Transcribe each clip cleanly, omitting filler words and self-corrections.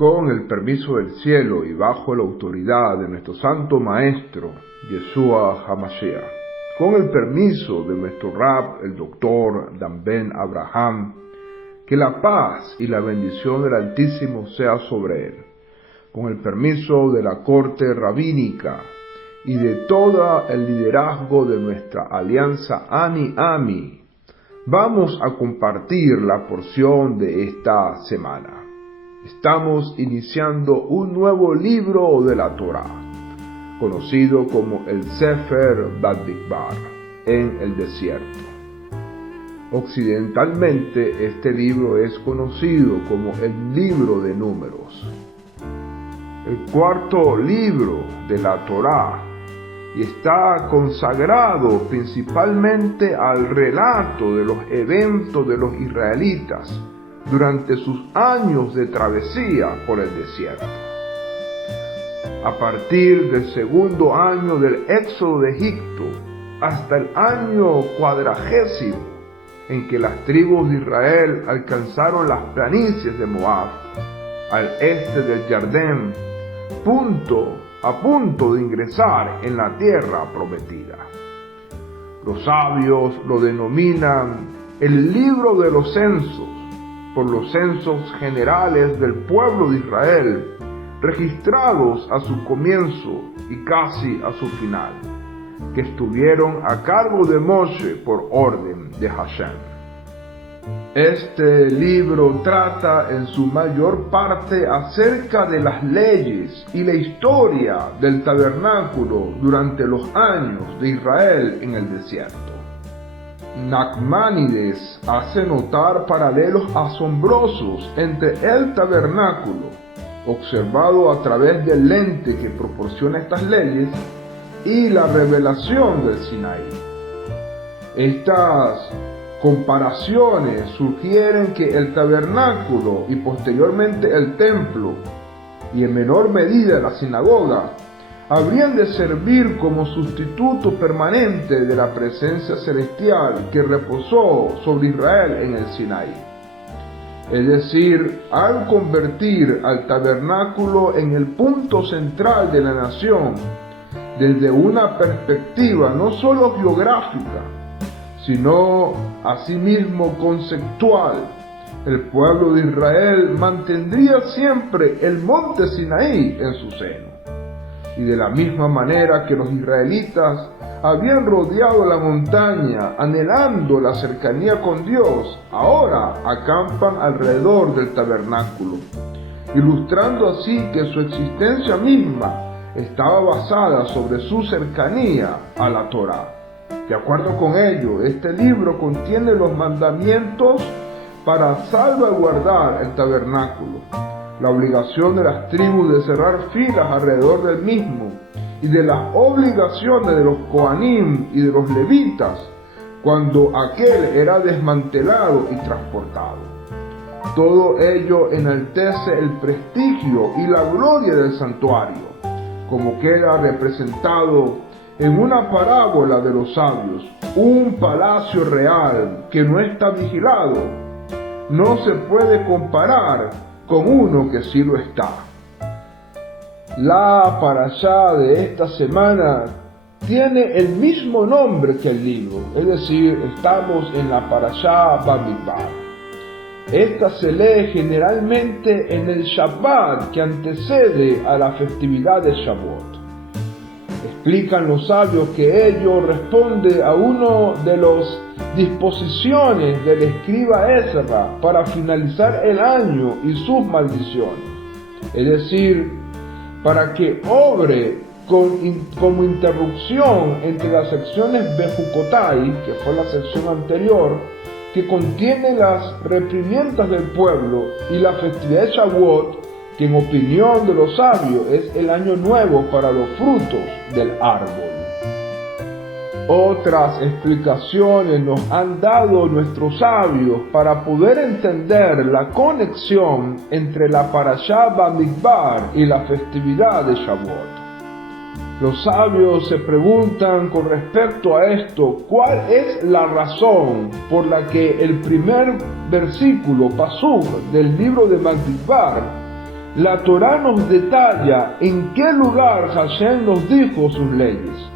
Con el permiso del cielo y bajo la autoridad de nuestro Santo Maestro, Yeshua HaMashiach, con el permiso de nuestro Rab, el Dr. Dan Ben Abraham, que la paz y la bendición del Altísimo sea sobre él, con el permiso de la corte rabínica y de todo el liderazgo de nuestra alianza Ani-Ami, vamos a compartir la porción de esta semana. Estamos iniciando un nuevo libro de la Torá, conocido como el Sefer Bamidbar, en el desierto. Occidentalmente, este libro es conocido como el libro de Números, el cuarto libro de la Torá, y está consagrado principalmente al relato de los eventos de los israelitas durante sus años de travesía por el desierto. A partir del segundo año del éxodo de Egipto hasta el año 40 en que las tribus de Israel alcanzaron las planicies de Moab, al este del Jordán, a punto de ingresar en la tierra prometida. Los sabios lo denominan el libro de los censos, por los censos generales del pueblo de Israel, registrados a su comienzo y casi a su final, que estuvieron a cargo de Moshe por orden de Hashem. Este libro trata en su mayor parte acerca de las leyes y la historia del tabernáculo durante los años de Israel en el desierto. Nachmanides hace notar paralelos asombrosos entre el tabernáculo, observado a través del lente que proporciona estas leyes, y la revelación del Sinaí. Estas comparaciones sugieren que el tabernáculo y posteriormente el templo, y en menor medida la sinagoga, habrían de servir como sustituto permanente de la presencia celestial que reposó sobre Israel en el Sinaí. Es decir, al convertir al tabernáculo en el punto central de la nación, desde una perspectiva no solo geográfica, sino asimismo conceptual, el pueblo de Israel mantendría siempre el monte Sinaí en su seno. Y de la misma manera que los israelitas habían rodeado la montaña anhelando la cercanía con Dios, ahora acampan alrededor del tabernáculo, ilustrando así que su existencia misma estaba basada sobre su cercanía a la Torá. De acuerdo con ello, este libro contiene los mandamientos para salvaguardar el tabernáculo, la obligación de las tribus de cerrar filas alrededor del mismo, y de las obligaciones de los Coanim y de los levitas cuando aquel era desmantelado y transportado. Todo ello enaltece el prestigio y la gloria del santuario, como queda representado en una parábola de los sabios: un palacio real que no está vigilado no se puede comparar con uno que sí lo está. La parashá de esta semana tiene el mismo nombre que el libro, es decir, estamos en la parashá Bamidbar. Esta se lee generalmente en el Shabbat que antecede a la festividad de Shavuot. Explican los sabios que ello responde a uno de las disposiciones del escriba Ezra para finalizar el año y sus maldiciones, es decir, para que obre como interrupción entre las secciones Bejucotai, que fue la sección anterior, que contiene las reprimiendas del pueblo, y la festividad de Shavuot, que en opinión de los sabios es el año nuevo para los frutos del árbol. Otras explicaciones nos han dado nuestros sabios para poder entender la conexión entre la parashá Bamidbar y la festividad de Shavuot. Los sabios se preguntan con respecto a esto, ¿cuál es la razón por la que el primer versículo, pasuk, del libro de Bamidbar la Torá nos detalla en qué lugar Hashem nos dijo sus leyes.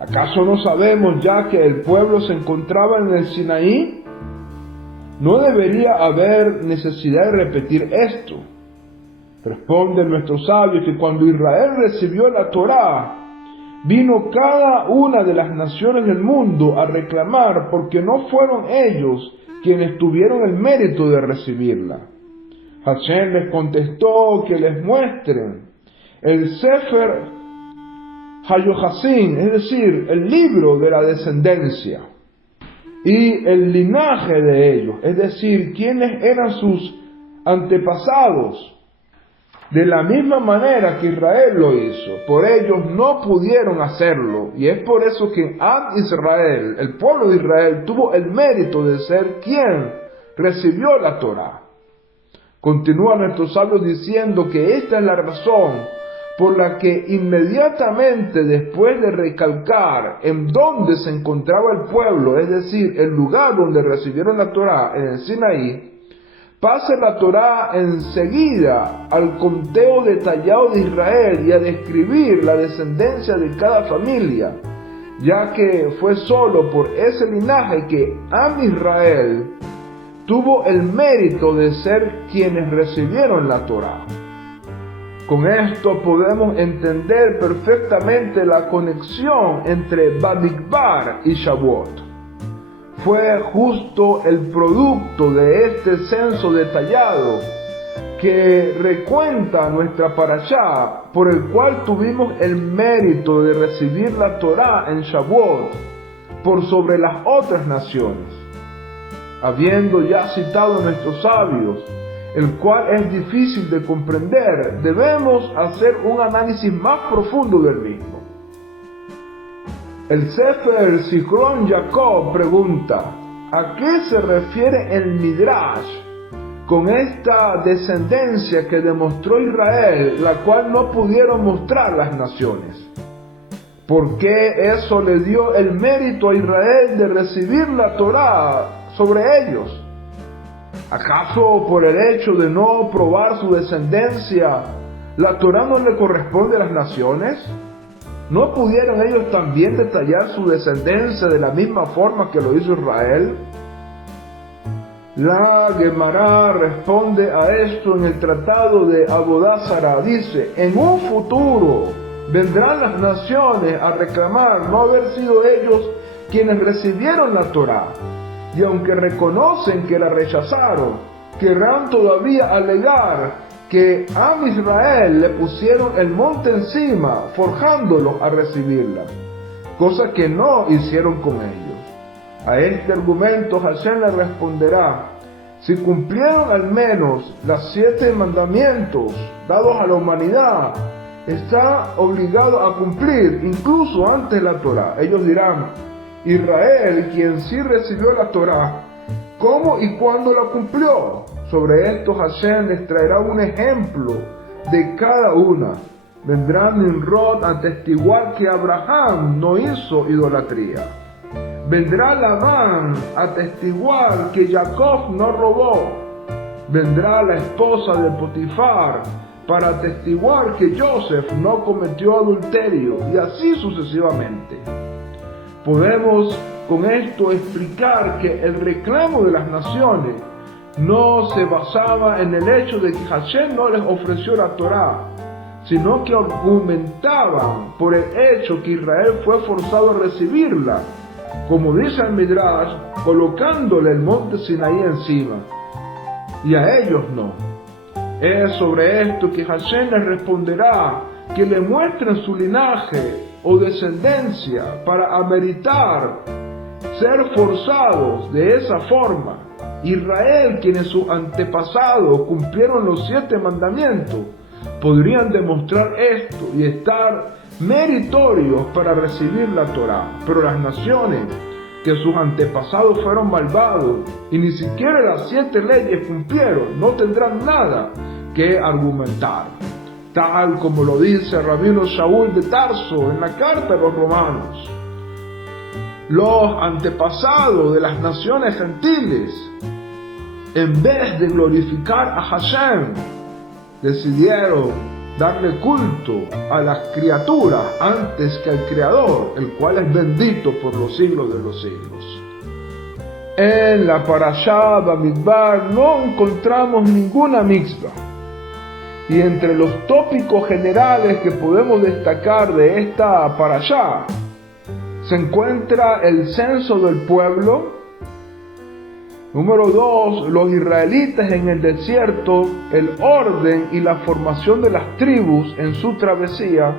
¿Acaso no sabemos ya que el pueblo se encontraba en el Sinaí? No debería haber necesidad de repetir esto. Responden nuestros sabios que cuando Israel recibió la Torá, vino cada una de las naciones del mundo a reclamar porque no fueron ellos quienes tuvieron el mérito de recibirla. Hashem les contestó que les muestren el Sefer Hayohasin, es decir, el libro de la descendencia, y el linaje de ellos, es decir, quiénes eran sus antepasados, de la misma manera que Israel lo hizo. Por ellos no pudieron hacerlo, y es por eso que Am Israel, el pueblo de Israel, tuvo el mérito de ser quien recibió la Torá. Continúan nuestros sabios diciendo que esta es la razón por la que inmediatamente después de recalcar en dónde se encontraba el pueblo, es decir, el lugar donde recibieron la Torá, en el Sinaí, pasa la Torá enseguida al conteo detallado de Israel y a describir la descendencia de cada familia, ya que fue solo por ese linaje que Am Israel tuvo el mérito de ser quienes recibieron la Torá. Con esto podemos entender perfectamente la conexión entre Bamidbar y Shavuot. Fue justo el producto de este censo detallado que recuenta nuestra parashá, por el cual tuvimos el mérito de recibir la Torá en Shavuot por sobre las otras naciones. Habiendo ya citado a nuestros sabios, el cual es difícil de comprender, debemos hacer un análisis más profundo del mismo. El Sefer Zichron Jacob pregunta, ¿a qué se refiere el Midrash con esta descendencia que demostró Israel, la cual no pudieron mostrar las naciones? ¿Por qué eso le dio el mérito a Israel de recibir la Torá sobre ellos? ¿Acaso por el hecho de no probar su descendencia, la Torá no le corresponde a las naciones? ¿No pudieron ellos también detallar su descendencia de la misma forma que lo hizo Israel? La Gemara responde a esto en el tratado de Abodá Zará. Dice, en un futuro vendrán las naciones a reclamar no haber sido ellos quienes recibieron la Torá. Y aunque reconocen que la rechazaron, querrán todavía alegar que a Israel le pusieron el monte encima, forjándolo a recibirla, cosa que no hicieron con ellos. A este argumento Hashem le responderá, si cumplieron al menos los 7 mandamientos dados a la humanidad, está obligado a cumplir incluso antes la Torá. Ellos dirán, Israel, quien sí recibió la Torá, ¿cómo y cuándo la cumplió? Sobre esto Hashem les traerá un ejemplo de cada una. Vendrá Nimrod a atestiguar que Abraham no hizo idolatría. Vendrá Labán a atestiguar que Jacob no robó. Vendrá la esposa de Potifar para atestiguar que Joseph no cometió adulterio, y así sucesivamente. Podemos con esto explicar que el reclamo de las naciones no se basaba en el hecho de que Hashem no les ofreció la Torá, sino que argumentaban por el hecho que Israel fue forzado a recibirla, como dice el Midrash, colocándole el monte Sinaí encima, y a ellos no. Es sobre esto que Hashem les responderá que le muestren su linaje o descendencia para ameritar ser forzados de esa forma. Israel, quienes sus antepasados cumplieron los 7 mandamientos, podrían demostrar esto y estar meritorios para recibir la Torá, pero las naciones que sus antepasados fueron malvados y ni siquiera las 7 leyes cumplieron, no tendrán nada que argumentar, tal como lo dice el rabino Shaul de Tarso en la carta de los Romanos. Los antepasados de las naciones gentiles, en vez de glorificar a Hashem, decidieron darle culto a las criaturas antes que al Creador, el cual es bendito por los siglos de los siglos. En la Parashá Bamidbar no encontramos ninguna mixba. Y entre los tópicos generales que podemos destacar de esta Parashá se encuentra el censo del pueblo. Número 2, los israelitas en el desierto, el orden y la formación de las tribus en su travesía.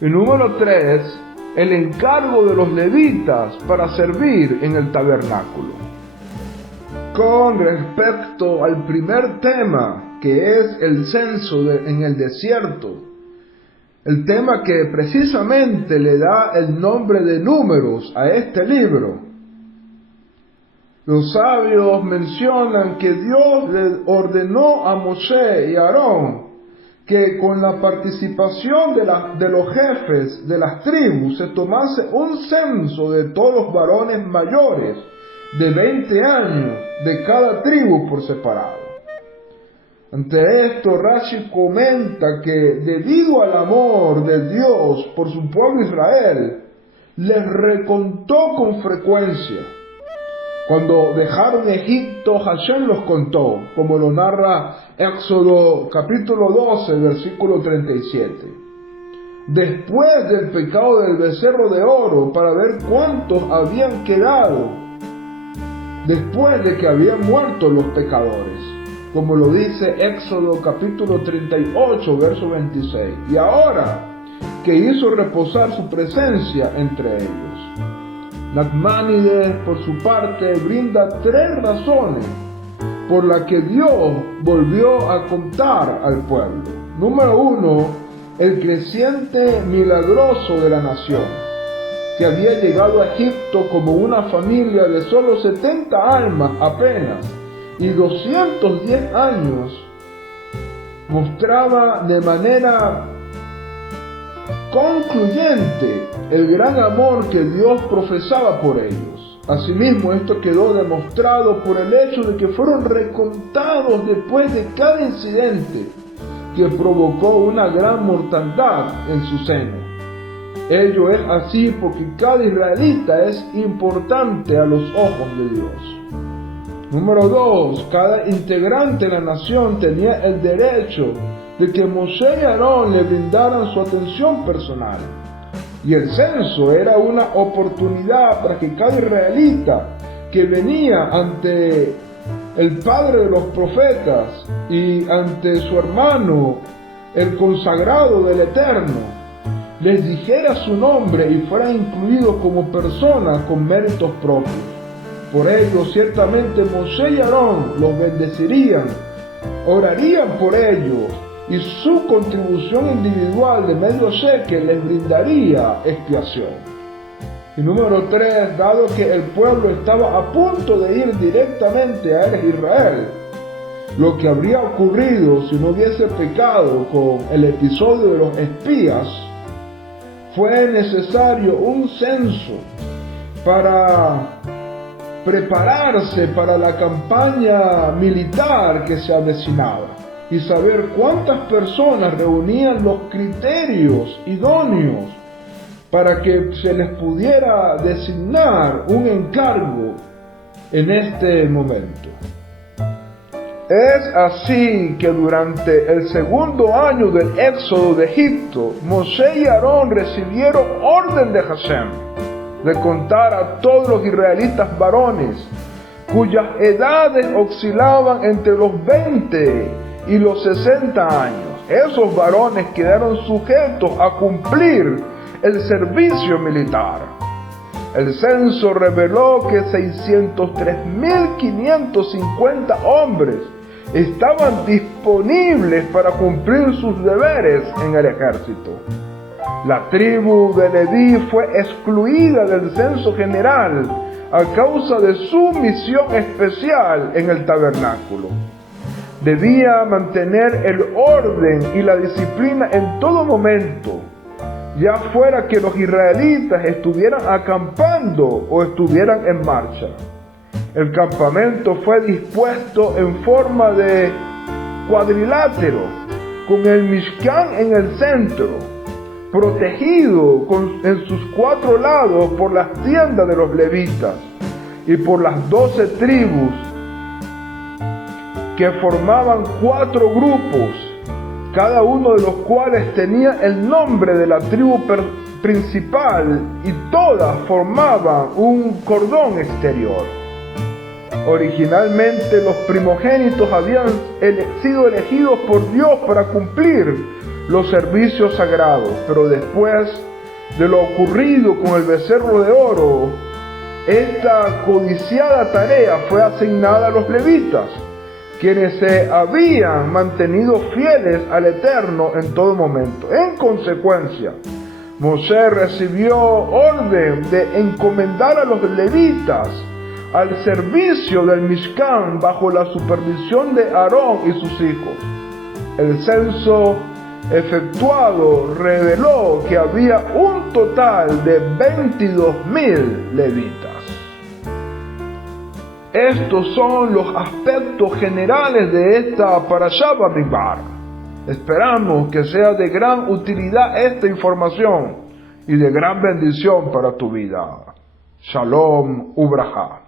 Y número 3, el encargo de los levitas para servir en el tabernáculo. Con respecto al primer tema, que es el censo en el desierto, el tema que precisamente le da el nombre de Números a este libro, los sabios mencionan que Dios le ordenó a Moshe y a Aarón que con la participación de los jefes de las tribus se tomase un censo de todos los varones mayores de 20 años de cada tribu por separado. Ante esto, Rashi comenta que debido al amor de Dios por su pueblo Israel, les recontó con frecuencia. Cuando dejaron Egipto, Hashem los contó, como lo narra Éxodo capítulo 12, versículo 37. Después del pecado del becerro de oro, para ver cuántos habían quedado, después de que habían muerto los pecadores, como lo dice Éxodo capítulo 38, verso 26. Y ahora que hizo reposar su presencia entre ellos. Nachmanides, por su parte, brinda 3 razones por las que Dios volvió a contar al pueblo. Número 1, el creciente milagroso de la nación, que había llegado a Egipto como una familia de solo 70 almas apenas, y 210 años, mostraba de manera concluyente el gran amor que Dios profesaba por ellos. Asimismo, esto quedó demostrado por el hecho de que fueron recontados después de cada incidente que provocó una gran mortandad en su seno. Ello es así porque cada israelita es importante a los ojos de Dios. Número 2, cada integrante de la nación tenía el derecho de que Moshe y Aarón le brindaran su atención personal. Y el censo era una oportunidad para que cada israelita que venía ante el padre de los profetas y ante su hermano, el consagrado del Eterno, les dijera su nombre y fuera incluido como persona con méritos propios. Por ello, ciertamente Moshe y Aarón los bendecirían, orarían por ellos, y su contribución individual de medio shekel les brindaría expiación. Y número 3, dado que el pueblo estaba a punto de ir directamente a Eretz Israel, lo que habría ocurrido si no hubiese pecado con el episodio de los espías, fue necesario un censo para prepararse para la campaña militar que se avecinaba y saber cuántas personas reunían los criterios idóneos para que se les pudiera designar un encargo en este momento. Es así que durante el segundo año del éxodo de Egipto, Moshe y Aarón recibieron orden de Hashem de contar a todos los israelitas varones cuyas edades oscilaban entre los 20 y los 60 años. Esos varones quedaron sujetos a cumplir el servicio militar. El censo reveló que 603.550 hombres estaban disponibles para cumplir sus deberes en el ejército. La tribu de Leví fue excluida del censo general a causa de su misión especial en el tabernáculo. Debía mantener el orden y la disciplina en todo momento, ya fuera que los israelitas estuvieran acampando o estuvieran en marcha. El campamento fue dispuesto en forma de cuadrilátero, con el Mishkan en el centro, protegido en sus 4 lados por las tiendas de los levitas y por las 12 tribus, que formaban 4 grupos, cada uno de los cuales tenía el nombre de la tribu principal, y todas formaban un cordón exterior. Originalmente los primogénitos habían sido elegidos por Dios para cumplir los servicios sagrados, pero después de lo ocurrido con el becerro de oro, esta codiciada tarea fue asignada a los levitas, quienes se habían mantenido fieles al Eterno en todo momento. En consecuencia, Moshe recibió orden de encomendar a los levitas al servicio del Mishkan bajo la supervisión de Aarón y sus hijos. El censo efectuado reveló que había un total de 22.000 levitas. Estos son los aspectos generales de esta Parashá Bamidbar. Esperamos que sea de gran utilidad esta información y de gran bendición para tu vida. Shalom Ubraja.